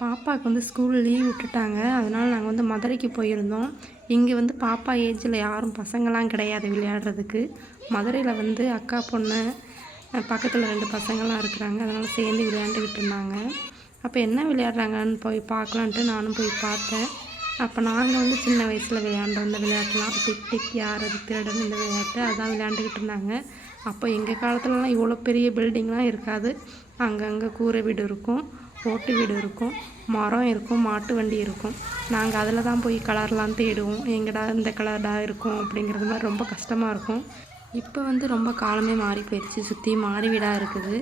பாப்பாவுக்கு வந்து school leave விட்டுட்டாங்க. அதனால் நாங்கள் வந்து மதுரைக்கு போயிருந்தோம். இங்கே வந்து பாப்பா ஏஜில் யாரும் பசங்களாம் கிடையாது விளையாடுறதுக்கு. மதுரையில் வந்து அக்கா பொண்ணு பக்கத்தில் ரெண்டு பசங்களாம் இருக்கிறாங்க. அதனால் சேர்ந்து விளையாண்டுக்கிட்டு இருந்தாங்க. அப்போ என்ன விளையாடுறாங்கன்னு போய் பார்க்கலான்ட்டு நானும் போய் பார்த்தேன். அப்போ நாங்கள் வந்து சின்ன வயசில் விளையாண்டோம் இந்த விளையாட்டுலாம் டிக் டிக் யார் அது திருடன் இந்த விளையாட்டு அதான் விளையாண்டுக்கிட்டு இருந்தாங்க. அப்போ எங்கள் காலத்துலலாம் இவ்வளோ பெரிய பில்டிங்லாம் இருக்காது. அங்கங்கே கூரை வீடு இருக்கும். ஓட்டு வீடு இருக்கும் மரம் இருக்கும் மாட்டு வண்டி இருக்கும். நாங்கள் அதில் தான் போய் கலர்லாம் தேடுவோம். எங்கடா இந்த கலர்டா இருக்கும் அப்படிங்கிறது மாதிரி ரொம்ப கஷ்டமாக இருக்கும். இப்போ வந்து ரொம்ப காலமே மாறி போயிடுச்சு சுற்றி மாடி வீடாக இருக்குது.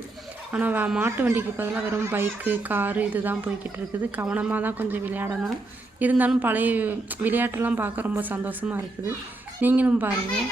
ஆனால் மாட்டு வண்டிக்கு பதிலாக வெறும் பைக்கு காரு இதுதான் போய்கிட்டு இருக்குது. கவனமாக தான் கொஞ்சம் விளையாடணும். இருந்தாலும் பழைய விளையாட்டெல்லாம் பார்க்க ரொம்ப சந்தோஷமாக இருக்குது. நீங்களும் பாருங்கள்